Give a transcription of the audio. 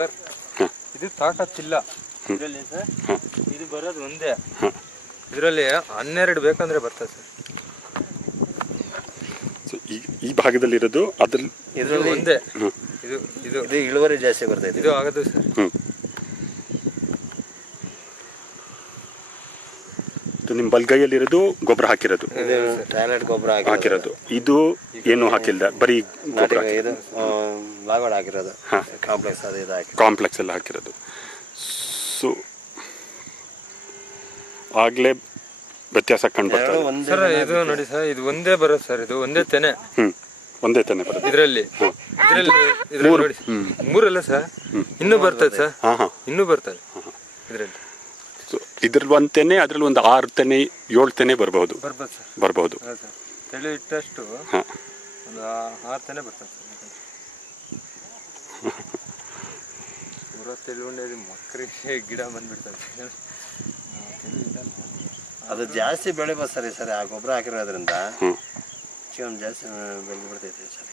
Sir ಇದು ತಾಕತ್ತಿಲ್ಲ ಇದರಲ್ಲಿ sir. ಇದು ಬರೋದು ಒಂದೇ, ಇದರಲ್ಲಿ 12 ಬೇಕಂದ್ರೆ ಬರ್ತದೆ ಸರ್. ಈ ಭಾಗದಲ್ಲಿರೋದು ಅದ್ರಲ್ಲಿ ಒಂದೇ. ಇದು ಇದು ಇದು ಇಳುವರಿ ಜಾಸ್ತಿ ಬರ್ತೈತೆ. ಇದು ಆಗೋದು ಸರ್. ನಿಮ್ಮ ಬಲ್ಗೈಯಲ್ಲಿರೋದು ಗೊಬ್ಬರ ಹಾಕಿರೋದು, ಟಾಯ್ಲೆಟ್ ಗೊಬ್ಬರ ಹಾಕಿರೋದು. ಇದು ಏನು ಹಾಕಿಲ್ಲ, ಬರೀ ಗೊಬ್ಬರ ಇದು ಲಾಗೋಡ್ ಹಾಕಿರೋದು. ಕಾಂಪ್ಲೆಕ್ಸ್ ಅದು ಇದು ಹಾಕಿ ಕಾಂಪ್ಲೆಕ್ಸ್ ಎಲ್ಲ ಹಾಕಿರೋದು. ಸೊ ಆಗ್ಲೇ ವ್ಯತ್ಯಾಸ ಕಂಡು ಬರ್ತದೆ ಸರ್. ಇದು ನೋಡಿ ಸರ್, ಇದು ಒಂದೇ ಬರೋದು ಸರ್. ಇದು ಒಂದೇ ತೆನೆ, ಒಂದೇ ತೆನೆ ಬರೋದು ಇದರಲ್ಲಿ. ನೋಡಿ ಮೂರಲ್ಲ ಸರ್, ಇನ್ನೂ ಬರ್ತದೆ ಸರ್, ಇನ್ನೂ ಬರ್ತದೆ ಇದರಲ್ಲಿ. ಇದ್ರಲ್ಲಿ ಒಂದು ತೆನೆ, ಅದ್ರಲ್ಲಿ ಒಂದು 6 ತೆನೆ 7 ತೆನೆ ಬರ್ಬಹುದು ಸರ್. ತೆಳು ಇಟ್ಟಷ್ಟು ಒಂದು 6 ತೆನೆ ಬರ್ತದೆ ಸರ್. ಪೂರ ತೆಳುಂಡೆ ಮಕ್ಕಳಿಗೆ ಗಿಡ ಬಂದ್ಬಿಡ್ತದೆ. ಅದು ಜಾಸ್ತಿ ಬೆಳೆ ಸರಿ ಸರ್. ಆ ಗೊಬ್ಬರ ಹಾಕಿರೋದ್ರಿಂದ ಜಾಸ್ತಿ ಬೆಳೆ ಬಿಡ್ತೈತೆ ಸರ್.